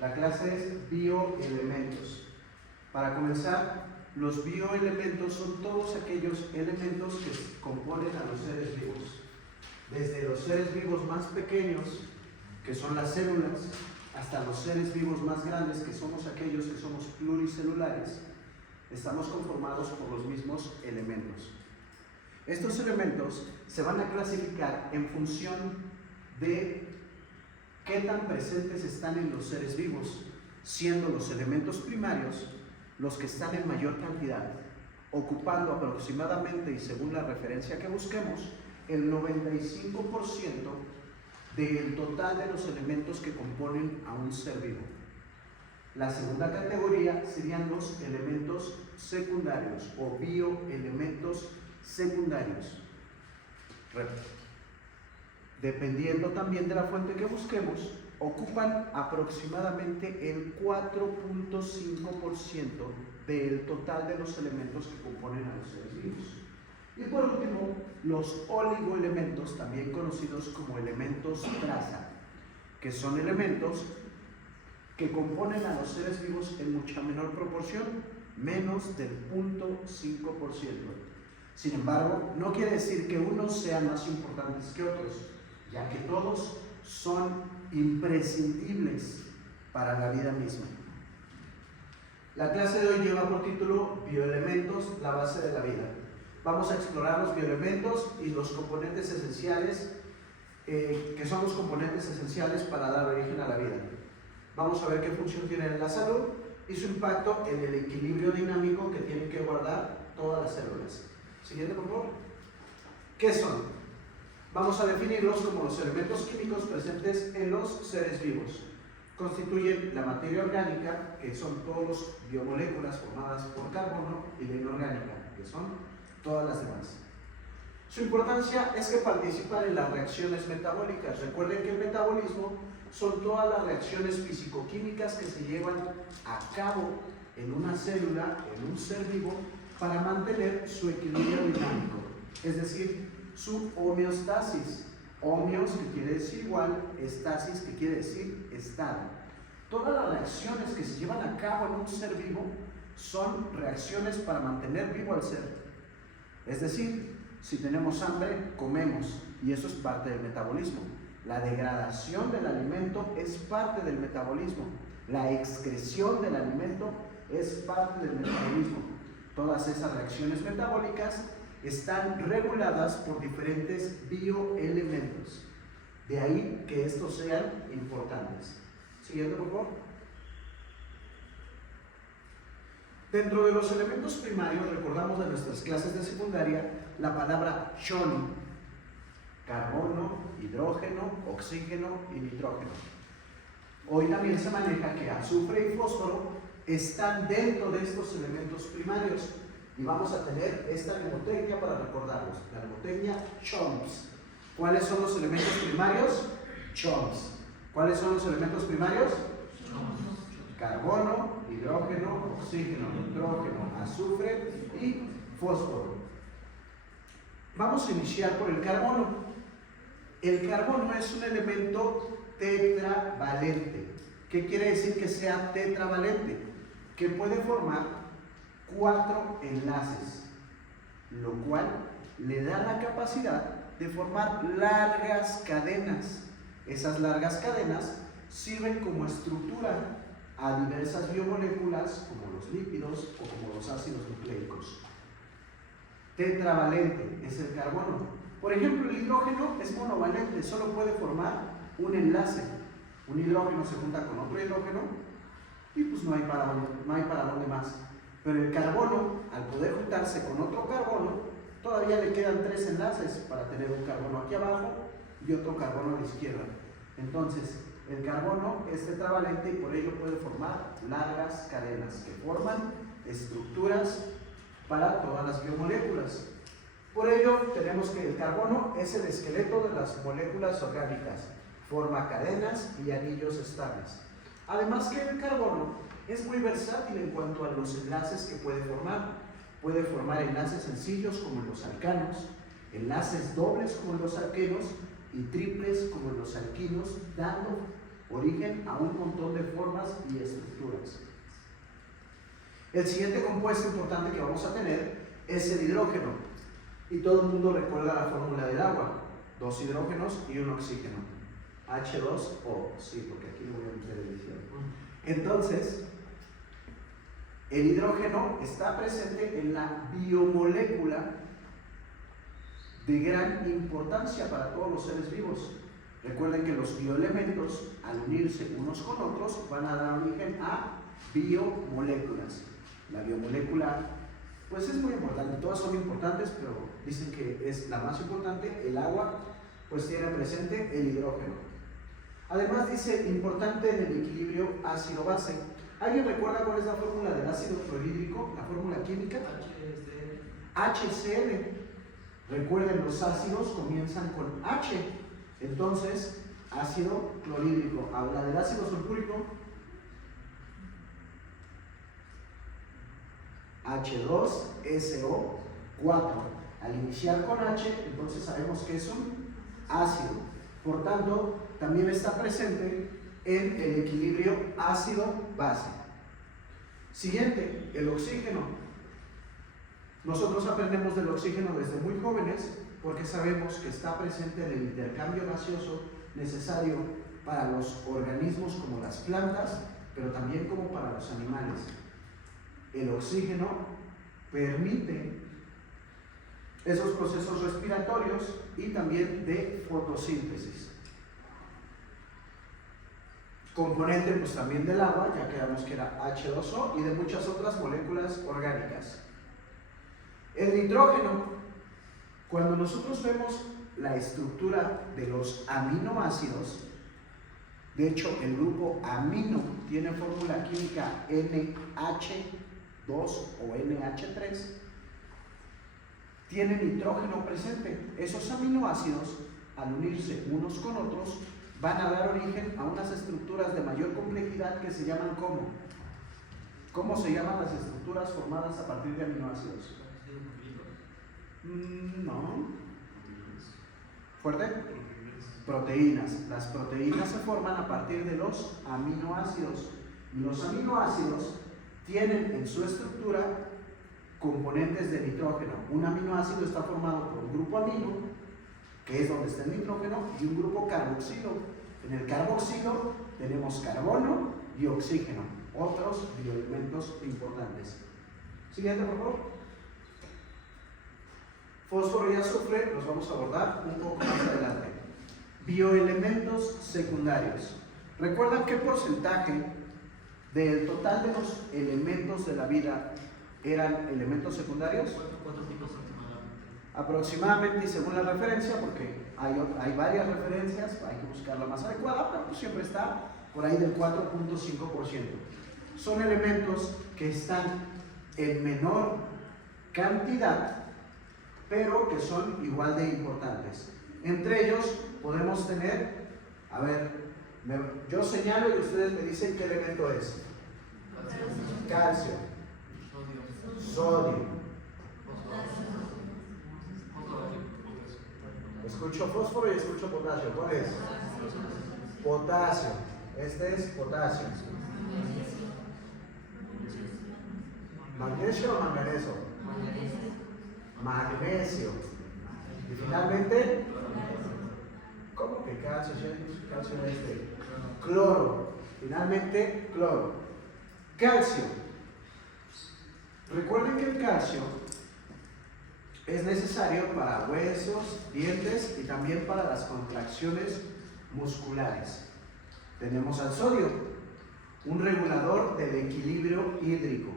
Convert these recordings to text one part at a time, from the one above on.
La clase es bioelementos. Para comenzar, los bioelementos son todos aquellos elementos que componen a los seres vivos. Desde los seres vivos más pequeños, que son las células, hasta los seres vivos más grandes, que somos aquellos que somos pluricelulares, estamos conformados por los mismos elementos. Estos elementos se van a clasificar en función de qué tan presentes están en los seres vivos, siendo los elementos primarios los que están en mayor cantidad, ocupando aproximadamente, y según la referencia que busquemos, el 95% del total de los elementos que componen a un ser vivo. La segunda categoría serían los elementos secundarios o bioelementos secundarios. Dependiendo también de la fuente que busquemos, ocupan aproximadamente el 4.5% del total de los elementos que componen a los seres vivos. Y por último, los oligoelementos, también conocidos como elementos traza, que son elementos que componen a los seres vivos en mucha menor proporción, menos del 0.5%. Sin embargo, no quiere decir que unos sean más importantes que otros, ya que todos son imprescindibles para la vida misma. La clase de hoy lleva por título Bioelementos, la base de la vida. Vamos a explorar los bioelementos y los componentes esenciales, que son los componentes esenciales para dar origen a la vida. Vamos a ver qué función tienen en la salud y su impacto en el equilibrio dinámico que tienen que guardar todas las células. Siguiente, por favor. ¿Qué son? Vamos a definirlos como los elementos químicos presentes en los seres vivos. Constituyen la materia orgánica, que son todas las biomoléculas formadas por carbono, y la inorgánica, que son todas las demás. Su importancia es que participan en las reacciones metabólicas. Recuerden que el metabolismo son todas las reacciones físico-químicas que se llevan a cabo en una célula, en un ser vivo, para mantener su equilibrio dinámico, es decir, su homeostasis. Homeos, que quiere decir igual, estasis, que quiere decir estado. Todas las reacciones que se llevan a cabo en un ser vivo son reacciones para mantener vivo al ser. Es decir, si tenemos hambre, comemos, y eso es parte del metabolismo. La degradación del alimento es parte del metabolismo. La excreción del alimento es parte del metabolismo. Todas esas reacciones metabólicas están reguladas por diferentes bioelementos. De ahí que estos sean importantes. Siguiente, por favor. Dentro de los elementos primarios, recordamos de nuestras clases de secundaria la palabra CHON: carbono, hidrógeno, oxígeno y nitrógeno. Hoy también se maneja que azufre y fósforo están dentro de estos elementos primarios. Y vamos a tener esta mnemotecnia para recordarlos, la mnemotecnia CHOMS. ¿Cuáles son los elementos primarios? CHOMS. ¿Cuáles son los elementos primarios? CHOMS. Carbono, hidrógeno, oxígeno, nitrógeno, azufre y fósforo. Vamos a iniciar por el carbono. El carbono es un elemento tetravalente. ¿Qué quiere decir que sea tetravalente? Que puede formar 4 enlaces, lo cual le da la capacidad de formar largas cadenas. Esas largas cadenas sirven como estructura a diversas biomoléculas, como los lípidos o como los ácidos nucleicos. Tetravalente es el carbono. Por ejemplo, el hidrógeno es monovalente, solo puede formar un enlace. Un hidrógeno se junta con otro hidrógeno y pues no hay para dónde más. Pero el carbono, al poder juntarse con otro carbono, todavía le quedan 3 enlaces para tener un carbono aquí abajo y otro carbono a la izquierda. Entonces, el carbono es tetravalente y por ello puede formar largas cadenas que forman estructuras para todas las biomoléculas. Por ello, tenemos que el carbono es el esqueleto de las moléculas orgánicas, forma cadenas y anillos estables. Además que el carbono es muy versátil en cuanto a los enlaces que puede formar. Puede formar enlaces sencillos como en los alcanos, enlaces dobles como en los alquenos y triples como en los alquinos, dando origen a un montón de formas y estructuras. El siguiente compuesto importante que vamos a tener es el hidrógeno. Y todo el mundo recuerda la fórmula del agua: 2 hidrógenos y 1 oxígeno. H2O, sí, porque aquí le voy a meter edición. Entonces, el hidrógeno está presente en la biomolécula de gran importancia para todos los seres vivos. Recuerden que los bioelementos, al unirse unos con otros, van a dar origen a biomoléculas. La biomolécula, pues es muy importante, todas son importantes, pero dicen que es la más importante. El agua, pues tiene presente el hidrógeno. Además dice, importante en el equilibrio ácido-base. ¿Alguien recuerda cuál es la fórmula del ácido clorhídrico? La fórmula química. HCl. Recuerden, los ácidos comienzan con H. Entonces, ácido clorhídrico. Habla del ácido sulfúrico. H2SO4. Al iniciar con H, entonces sabemos que es un ácido. Por tanto, también está presente en el equilibrio ácido-base. Siguiente, el oxígeno. Nosotros aprendemos del oxígeno desde muy jóvenes porque sabemos que está presente en el intercambio gaseoso necesario para los organismos como las plantas, pero también como para los animales. El oxígeno permite esos procesos respiratorios y también de fotosíntesis. Componente pues también del agua, ya quedamos que era H2O, y de muchas otras moléculas orgánicas. El nitrógeno, cuando nosotros vemos la estructura de los aminoácidos, de hecho el grupo amino tiene fórmula química NH2 o NH3, tiene nitrógeno presente. Esos aminoácidos, al unirse unos con otros, van a dar origen a unas estructuras de mayor complejidad que se llaman ¿cómo? ¿Cómo se llaman las estructuras formadas a partir de aminoácidos? No. ¿Fuerte? Proteínas. Las proteínas se forman a partir de los aminoácidos. Los aminoácidos tienen en su estructura componentes de nitrógeno. Un aminoácido está formado por un grupo amino, que es donde está el nitrógeno, y un grupo carboxilo. En el carboxilo tenemos carbono y oxígeno, otros bioelementos importantes. Siguiente, por favor. Fósforo y azufre los vamos a abordar un poco más adelante. Bioelementos secundarios. ¿Recuerdan qué porcentaje del total de los elementos de la vida eran elementos secundarios? 4 tipos aproximadamente, y según la referencia, porque hay varias referencias, hay que buscar la más adecuada, pero pues siempre está por ahí del 4.5%. Son elementos que están en menor cantidad, pero que son igual de importantes. Entre ellos podemos tener, a ver, yo señalo y ustedes me dicen qué elemento es. Calcio, sodio. Escucho fósforo y escucho potasio. ¿Cuál es? Potasio. Este es potasio. ¿Magnesio o manganeso? Magnesio. Y finalmente, ¿cómo que calcio? Calcio en este. Cloro. Finalmente, cloro. Calcio. Recuerden que el calcio es necesario para huesos, dientes y también para las contracciones musculares. Tenemos al sodio, un regulador del equilibrio hídrico,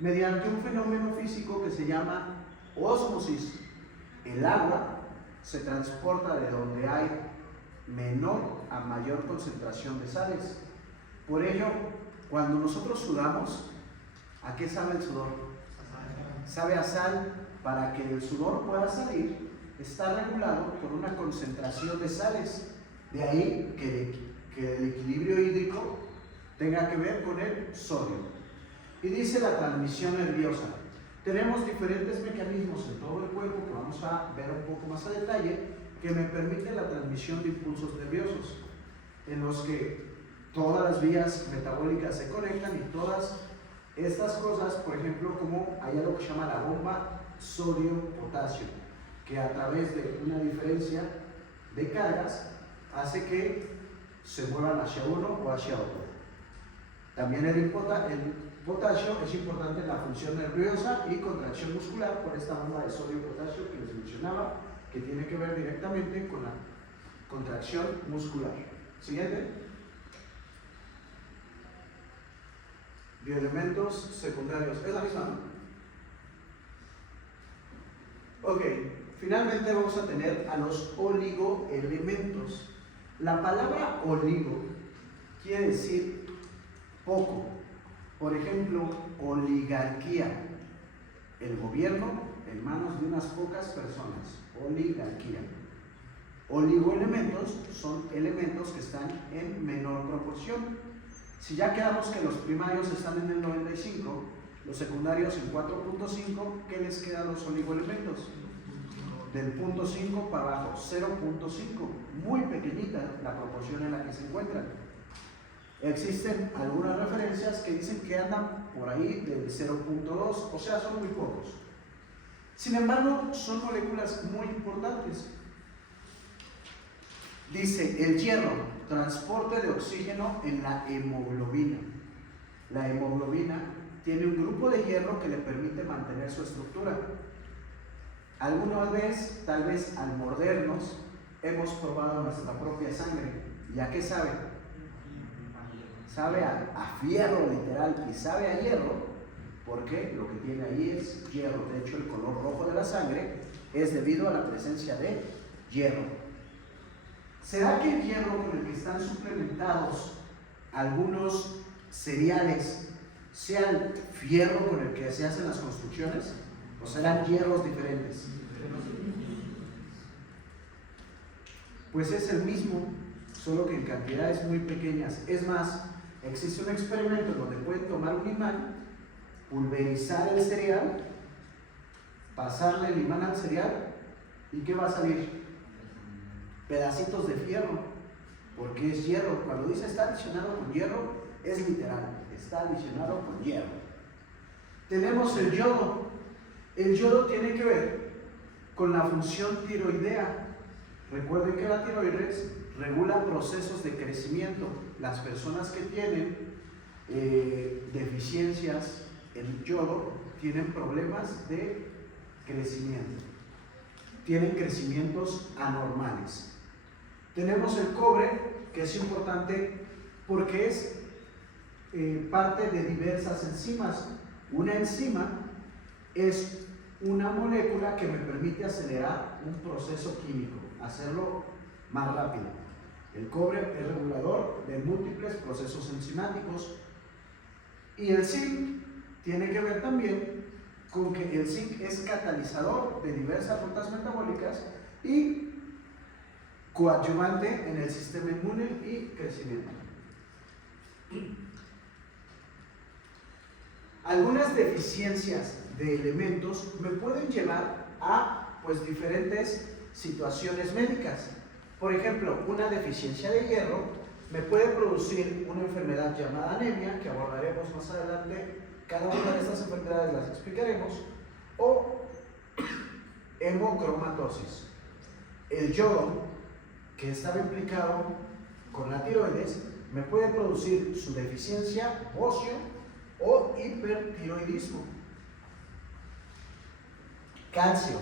mediante un fenómeno físico que se llama ósmosis. El agua se transporta de donde hay menor a mayor concentración de sales. Por ello, cuando nosotros sudamos, ¿a qué sabe el sudor? Sabe a sal. Para que el sudor pueda salir, está regulado por una concentración de sales. De ahí que el equilibrio hídrico tenga que ver con el sodio. Y dice la transmisión nerviosa. Tenemos diferentes mecanismos en todo el cuerpo que vamos a ver un poco más a detalle, que me permiten la transmisión de impulsos nerviosos. en los que todas las vías metabólicas se conectan y todas estas cosas, por ejemplo, como hay algo que se llama la bomba sodio-potasio, que a través de una diferencia de cargas hace que se muevan hacia uno o hacia otro. También el potasio es importante en la función nerviosa y contracción muscular por esta bomba de sodio-potasio que les mencionaba, que tiene que ver directamente con la contracción muscular. Siguiente. Bioelementos secundarios. Es la misma, ¿no? Ok. Finalmente vamos a tener a los oligoelementos. La palabra oligo quiere decir poco. Por ejemplo, oligarquía. El gobierno en manos de unas pocas personas. Oligarquía. Oligoelementos son elementos que están en menor proporción. Si ya quedamos que los primarios están en el 95, los secundarios en 4.5, ¿qué les queda a los oligoelementos? Del 0.5 para abajo, 0.5, muy pequeñita la proporción en la que se encuentran. Existen algunas referencias que dicen que andan por ahí del 0.2, o sea, son muy pocos. Sin embargo, son moléculas muy importantes. Dice el hierro, transporte de oxígeno en la hemoglobina. La hemoglobina tiene un grupo de hierro que le permite mantener su estructura. Alguna vez, tal vez al mordernos, hemos probado nuestra propia sangre. ¿Y a qué sabe? Sabe a fierro literal y sabe a hierro porque lo que tiene ahí es hierro. De hecho, el color rojo de la sangre es debido a la presencia de hierro. ¿Será que el hierro con el que están suplementados algunos cereales sea el fierro con el que se hacen las construcciones? ¿O serán hierros diferentes? Pues es el mismo, solo que en cantidades muy pequeñas. Es más, existe un experimento donde pueden tomar un imán, pulverizar el cereal, pasarle el imán al cereal, ¿y qué va a salir? Pedacitos de fierro, porque es hierro. Cuando dice está adicionado con hierro, es literal, está adicionado con hierro. Tenemos el yodo. El yodo tiene que ver con la función tiroidea. Recuerden que la tiroides regula procesos de crecimiento. Las personas que tienen deficiencias en yodo tienen problemas de crecimiento. Tienen crecimientos anormales. Tenemos el cobre, que es importante porque es parte de diversas enzimas. Una enzima es una molécula que me permite acelerar un proceso químico, hacerlo más rápido. El cobre es regulador de múltiples procesos enzimáticos. Y el zinc tiene que ver también con que el zinc es catalizador de diversas rutas metabólicas y coadyuvante en el sistema inmune y crecimiento. Algunas deficiencias de elementos me pueden llevar a diferentes situaciones médicas. Por ejemplo, una deficiencia de hierro me puede producir una enfermedad llamada anemia, que abordaremos más adelante. Cada una de estas enfermedades las explicaremos. O hemocromatosis. El yodo, que estaba implicado con la tiroides, me puede producir su deficiencia óseo o hipertiroidismo. Calcio,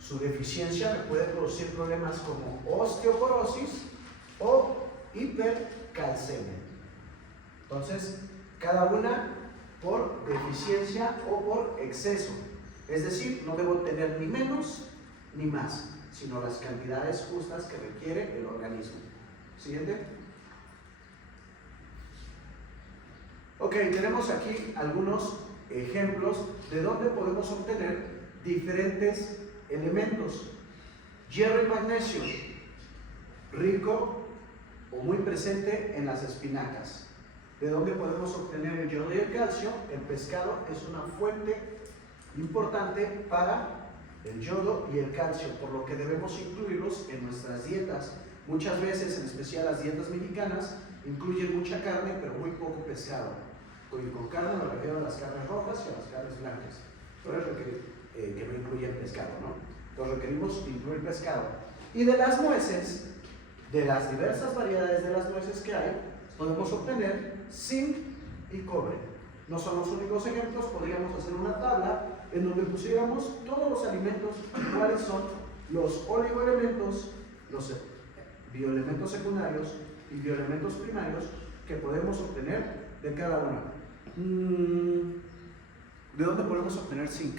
su deficiencia me puede producir problemas como osteoporosis o hipercalcemia. Entonces, cada una por deficiencia o por exceso. Es decir, no debo tener ni menos ni más, sino las cantidades justas que requiere el organismo. Siguiente. Ok, tenemos aquí algunos ejemplos de dónde podemos obtener diferentes elementos. Hierro y magnesio, rico o muy presente en las espinacas. ¿De dónde podemos obtener el yodo y el calcio? El pescado es una fuente importante para el yodo y el calcio, por lo que debemos incluirlos en nuestras dietas. Muchas veces, en especial las dietas mexicanas, incluyen mucha carne, pero muy poco pescado. Y con carne me refiero a las carnes rojas y a las carnes blancas. Pero es lo que no incluye el pescado, ¿no? Entonces requerimos incluir pescado. Y de las nueces, de las diversas variedades de las nueces que hay, podemos obtener zinc y cobre. No son los únicos ejemplos, podríamos hacer una tabla en donde pusiéramos todos los alimentos, cuáles son los oligoelementos, los bioelementos secundarios y bioelementos primarios que podemos obtener de cada una. ¿De dónde podemos obtener zinc?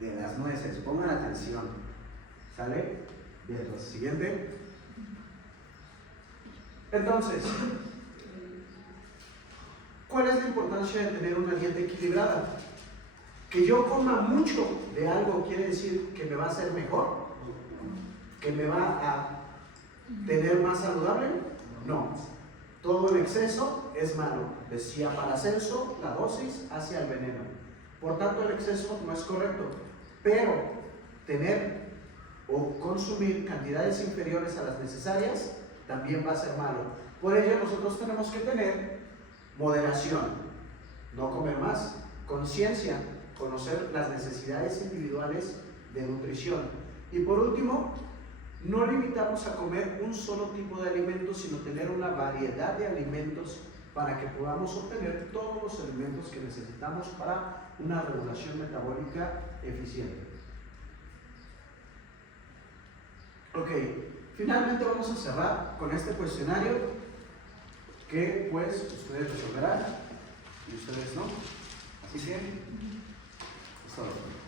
De las nueces, pongan atención. ¿Sale? Bien, entonces, siguiente. Entonces, ¿cuál es la importancia de tener una dieta equilibrada? Que yo coma mucho de algo quiere decir que me va a hacer mejor, que me va a tener más saludable. No, todo en exceso es malo. Decía Paracelso, la dosis hacia el veneno. Por tanto, el exceso no es correcto, pero tener o consumir cantidades inferiores a las necesarias también va a ser malo. Por ello, nosotros tenemos que tener moderación, no comer más, conciencia, conocer las necesidades individuales de nutrición. Y por último, no limitarnos a comer un solo tipo de alimentos, sino tener una variedad de alimentos para que podamos obtener todos los alimentos que necesitamos para una regulación metabólica eficiente. Ok, finalmente vamos a cerrar con este cuestionario que pues ustedes resolverán y ustedes no. Así que, hasta luego.